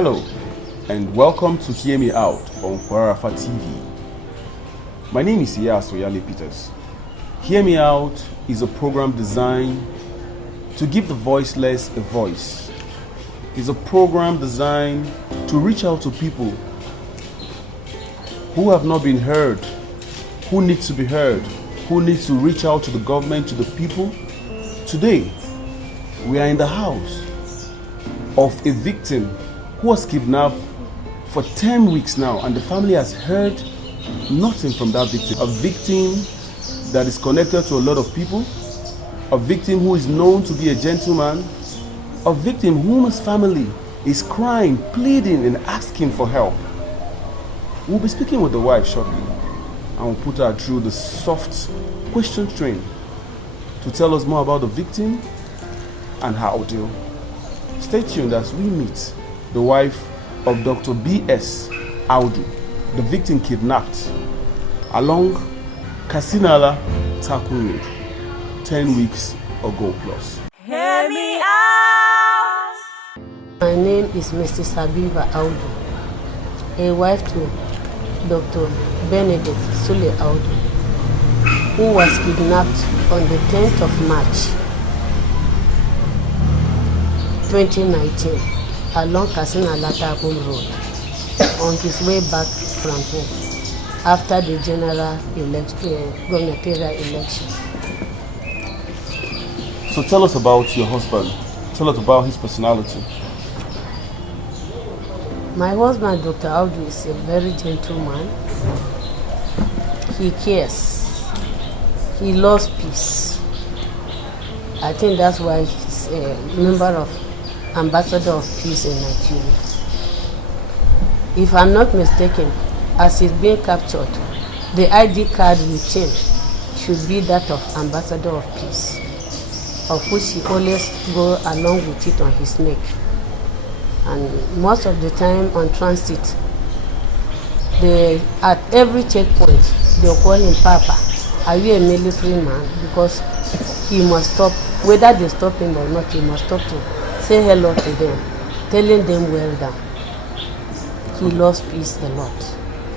Hello, and welcome to Hear Me Out on KWARARAFA TV. My name is Soyale Peters. Hear Me Out is a program designed to give the voiceless a voice. It's a program designed to reach out to people who have not been heard, who need to be heard, who needs to reach out to the government, to the people. Today, we are in the house of a victim who was kidnapped for 10 weeks now, and the family has heard nothing from that victim. A victim that is connected to a lot of people, a victim who is known to be a gentleman, a victim whose family is crying, pleading, and asking for help. We'll be speaking with the wife shortly, and we'll put her through the soft question train to tell us more about the victim and her ordeal. Stay tuned as we meet the wife of Dr. B.S. Audu, the victim kidnapped along Kasinala Takun Road 10 weeks ago plus. Hear me out. My name is Mrs. Audu, a wife to Dr. Benedict Audu, who was kidnapped on the 10th of March 2019 along Kasinala Takun Road on his way back from home after the general gubernatorial election. So tell us about your husband. Tell us about his personality. My husband, Dr. Audu, is a very gentle man. He cares. He loves peace. I think that's why he's a member of Ambassador of Peace in Nigeria. If I'm not mistaken, as he's being captured, the ID card with him should be that of Ambassador of Peace, of which he always goes along with it on his neck. And most of the time on transit, at every checkpoint, they'll call him Papa. Are you a military man? Because he must stop, whether they stop him or not, he must stop to say hello to them, telling them well done. He loves peace a lot.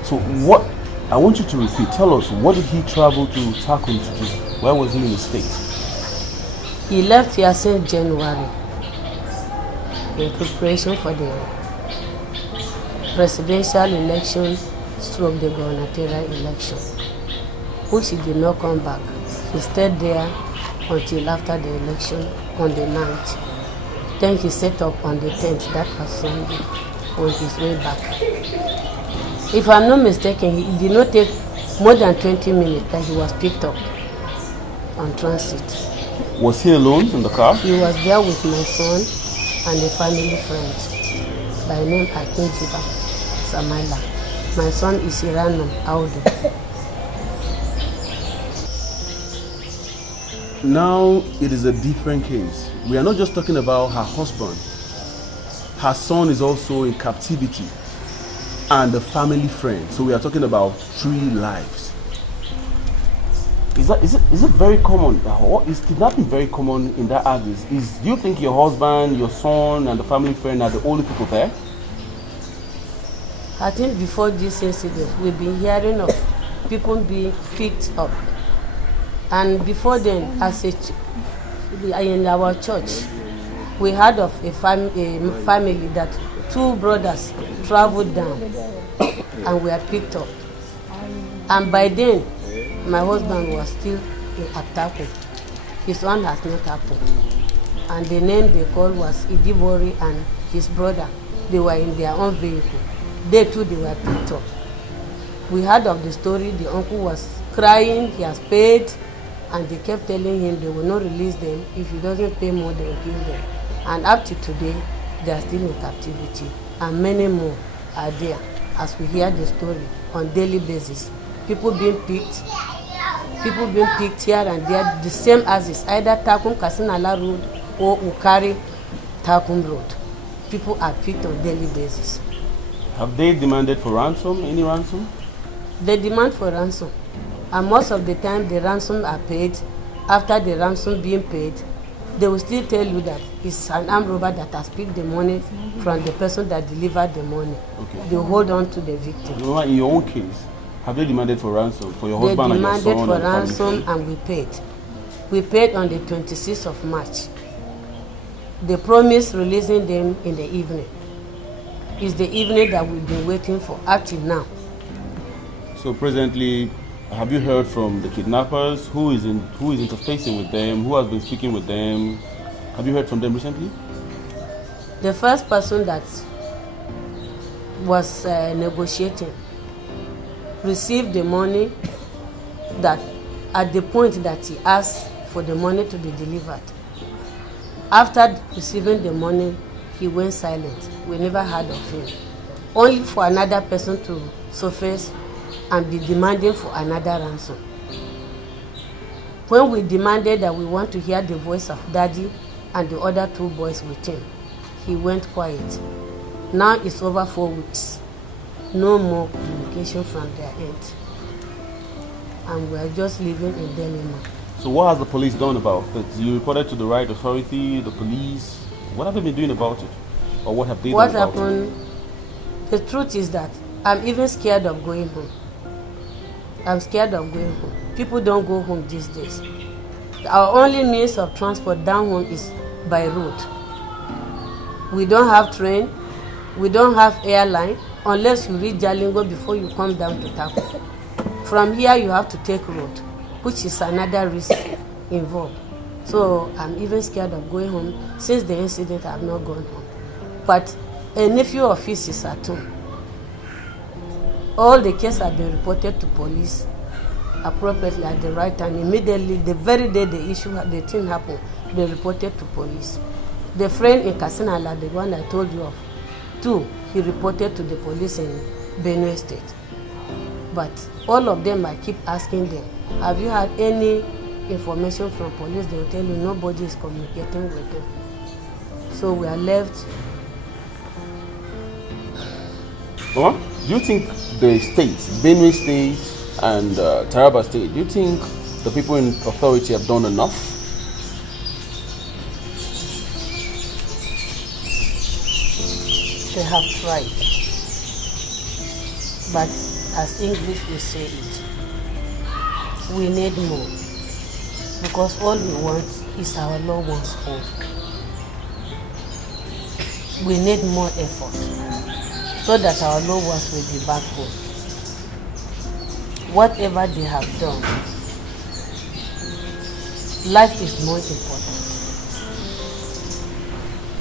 So what, I want you to repeat, tell us, what did he travel to Takun to do? Where was he in the States? He left here since January in preparation for the presidential election stroke the gubernatorial election, which he did not come back. He stayed there until after the election on the 9th. Then he set up on the 10th, that was Sunday, on his way back. If I'm not mistaken, he did not take more than 20 minutes that he was picked up on transit. Was he alone in the car? He was there with my son and a family friend by name Akinjiba Samala. My son is Irano Audu. Now it is a different case. We are not just talking about her husband. Her son is also in captivity and a family friend. So we are talking about 3 lives. Is it very common? Is kidnapping very common in that address? Do you think your husband, your son, and the family friend are the only people there? I think before this incident, we've been hearing of people being picked up. And before then, in our church, we heard of a family that 2 brothers traveled down and were picked up. And by then, my husband was still in Takun. His one has not happened. And the name they called was Idibori and his brother. They were in their own vehicle. They too, they were picked up. We heard of the story. The uncle was crying. He has paid. And they kept telling him they will not release them. If he doesn't pay more, they will kill them. And up to today, they are still in captivity. And many more are there, as we hear the story on daily basis. People being picked here and there, the same as is either Takun Kasinala Road or Ukari Takun Road. People are picked on daily basis. Have they demanded for ransom? Any ransom? They demand for ransom. And most of the time, the ransom are paid. After the ransom being paid, they will still tell you that it's an armed robber that has picked the money from the person that delivered the money. Okay. They hold on to the victim. In your own case, have they demanded for ransom for your husband and your son? They demanded for ransom and we paid. We paid on the 26th of March. They promised releasing them in the evening. It's the evening that we've been waiting for up till now. So presently, have you heard from the kidnappers? Who is interfacing with them? Who has been speaking with them? Have you heard from them recently? The first person that was negotiating received the money that at the point that he asked for the money to be delivered. After receiving the money, he went silent. We never heard of him. Only for another person to surface and be demanding for another ransom. When we demanded that we want to hear the voice of Daddy and the other two boys with him, he went quiet. Now it's over 4 weeks. No more communication from their end. And we are just living in dilemma. So what has the police done about it? You reported to the right authority, the police. What have they been doing about it? Or what have they done about it? What happened? The truth is that I'm even scared of going home. I'm scared of going home. People don't go home these days. Our only means of transport down home is by road. We don't have train. We don't have airline unless you reach Jalingo before you come down to Taku. From here you have to take road, which is another risk involved. So I'm even scared of going home. Since the incident, I've not gone home. But a nephew of his is at home. All the cases have been reported to police appropriately at the right time. Immediately, the very day the thing happened, they reported to police. The friend in Kasinala, the one I told you of, too, he reported to the police in Benue State. But all of them, I keep asking them, have you had any information from police? They will tell you nobody is communicating with them. So we are left. Mama, do you think the states, Benue State and Taraba State, do you think the people in authority have done enough? They have tried. But as English we say it, we need more. Because all we want is our loved ones home. We need more effort so that our loved ones will be back home. Whatever they have done, life is more important.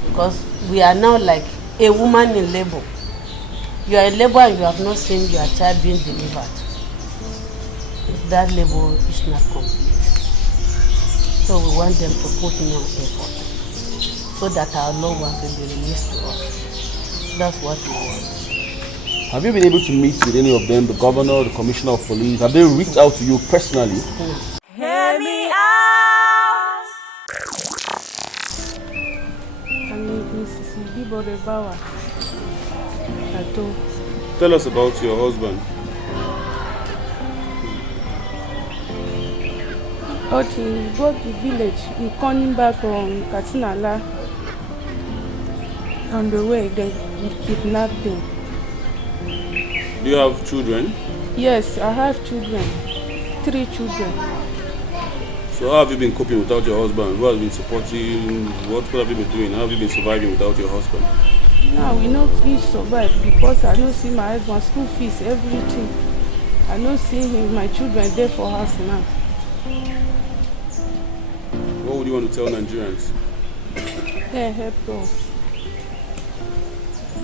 Because we are now like a woman in labor. You are in labor and you have not seen your child being delivered. That labor is not complete. So we want them to put more effort so that our loved ones will be released to us. That's what we want. Have you been able to meet with any of them, the governor, the commissioner of police? Have they reached out to you personally? Hear me out. Tell us about your husband. But he got the village. He coming back from Katinala. On the way, they kidnapped him. Do you have children? Yes, I have children. 3 children. So how have you been coping without your husband? Who has been supporting? What have you been doing? How have you been surviving without your husband? Now we not each survive because I don't see my husband, school fees, everything. I don't see him, my children there for us now. What would you want to tell Nigerians? Hey, help us.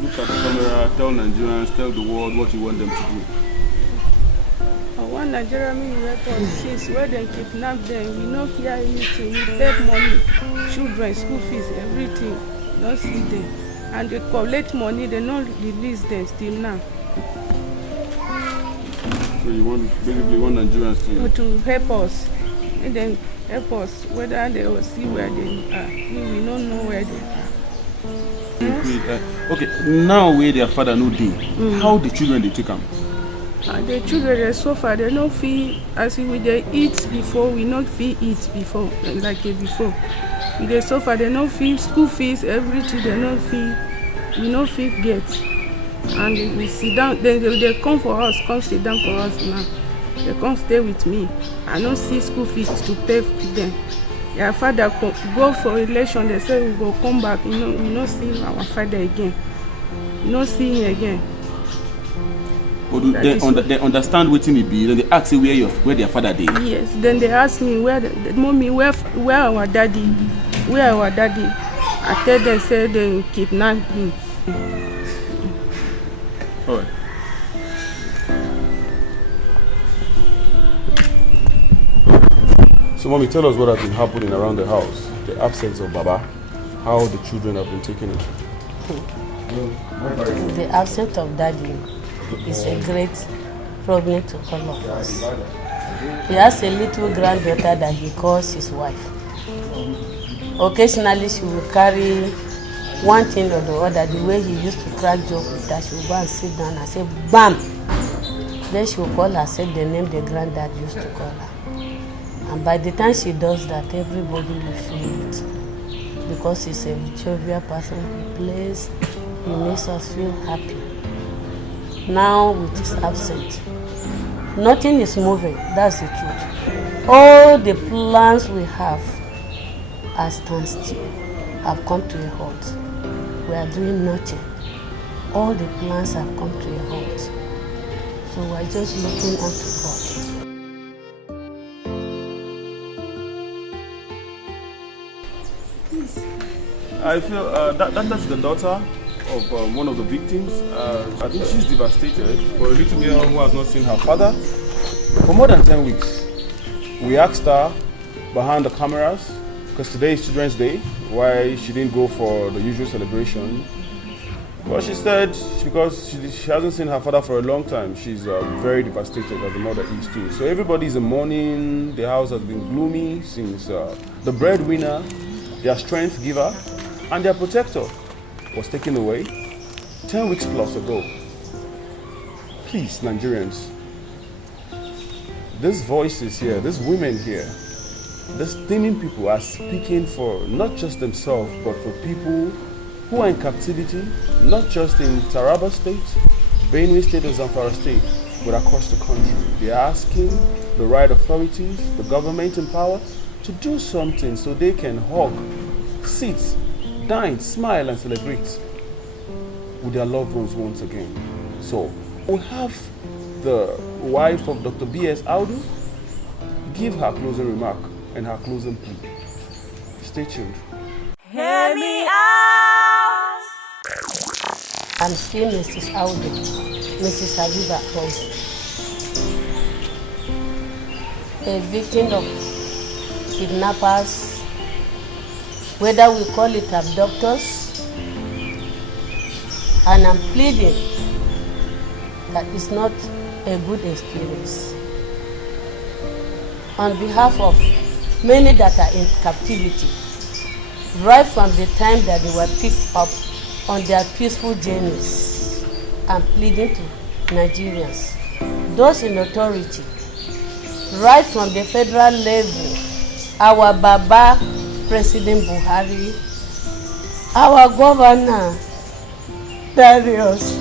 Look at the camera, tell Nigerians, tell the world what you want them to do. I want Nigeria to help us since where they kidnap them, we don't hear anything. We take money, children, school fees, everything. Don't see them. And they collect money, they don't release them still now. So you basically want Nigerians to help us. And then help us, whether they will see where they are. We don't know where they are. Yes. Okay, now where their father no day, how the children they take them? The children they suffer, they don't feel as if they eat before, we not feel eat before, like before. We dey suffer, they no fit school fees, everything they no fit, we no fit get. And we sit down, they come for us, come sit down for us now. They come stay with me. I no see school fees to pay for them. Their father go for election, they say we go come back, we no see our father again. We no see him again. But they understand wetin e be, then they ask you where their father dey. Yes, then they ask me mommy, where our daddy, where our daddy. I tell them say they kidnap him. All right. So mommy, tell us what has been happening around the house. The absence of Baba, how the children have been taking it. The absence of daddy is a great problem to all of us. He has a little granddaughter that he calls his wife. Occasionally she will carry one thing or the other, the way he used to crack joke with her. She will go and sit down and say, "Bam!" Then she will call herself the name the granddad used to call her. And by the time she does that, everybody will feel it. Because he's a jovial person, he plays, he makes us feel happy. Now with his absence, nothing is moving, that's the truth. All the plans we have are standstill, have come to a halt. We are doing nothing. All the plans have come to a halt. So we are just looking unto God. I feel that's the daughter of one of the victims. I think she's devastated for a little girl who has not seen her father for more than 10 weeks. We asked her behind the cameras, because today is Children's Day, why she didn't go for the usual celebration. Well, she said because she hasn't seen her father for a long time. She's very devastated, as the mother is too. So everybody's in mourning. The house has been gloomy since the breadwinner, their strength giver, and their protector was taken away 10 weeks plus ago. Please, Nigerians, these voices here, these women here, these teeming people are speaking for not just themselves, but for people who are in captivity, not just in Taraba State, Benue State or Zamfara State, but across the country. They are asking the right authorities, the government in power, to do something so they can hug, sit, dine, smile and celebrate with their loved ones once again. So, we have the wife of Dr. B.S. Audu give her closing remark and her closing plea. Stay tuned. Hear me out. I'm still Mrs. Audu, Mrs. Habiba Audu, a victim of kidnappers, whether we call it abductors, and I'm pleading that it's not a good experience. On behalf of many that are in captivity, right from the time that they were picked up on their peaceful journeys, I'm pleading to Nigerians, those in authority, right from the federal level, our Baba, President Buhari, our governor, Darius,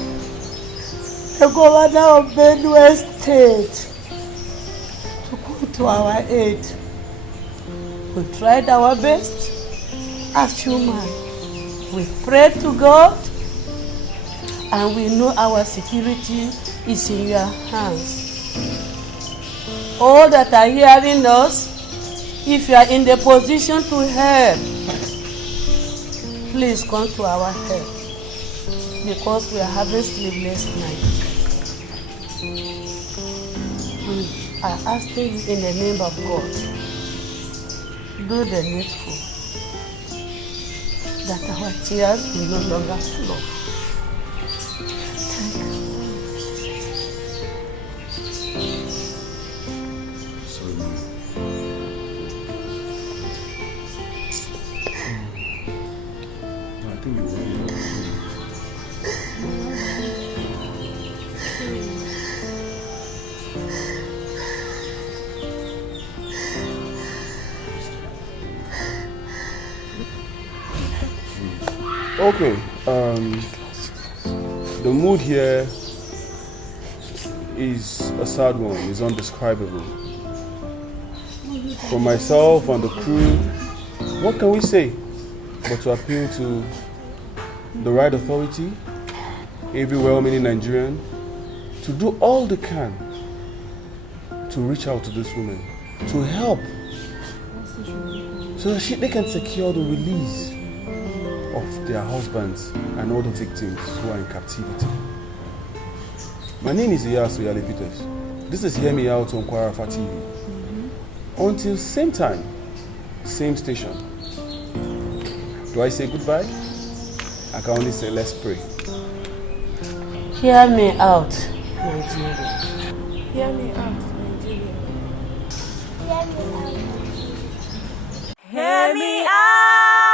the governor of Benue State, to come to our aid. We tried our best as human. We prayed to God, and we know our security is in your hands. All that are hearing us, if you are in the position to help, please come to our help, because we are having sleepless nights. We are asking you in the name of God, do the needful, that our tears will no longer flow. Thank you. Sorry, Mom. I think you're right. Okay, the mood here is a sad one, it's undescribable. For myself and the crew, what can we say but to appeal to the right authority, every well-meaning Nigerian, to do all they can to reach out to this woman, to help, so that they can secure the release of their husbands and all the victims who are in captivity. My name is Iyasu Yale Peters. This is Hear Me Out on KWARARAFA TV. Until same time, same station. Do I say goodbye? I can only say let's pray. Hear me out, Nigeria. Hear me out, Nigeria. Hear me out.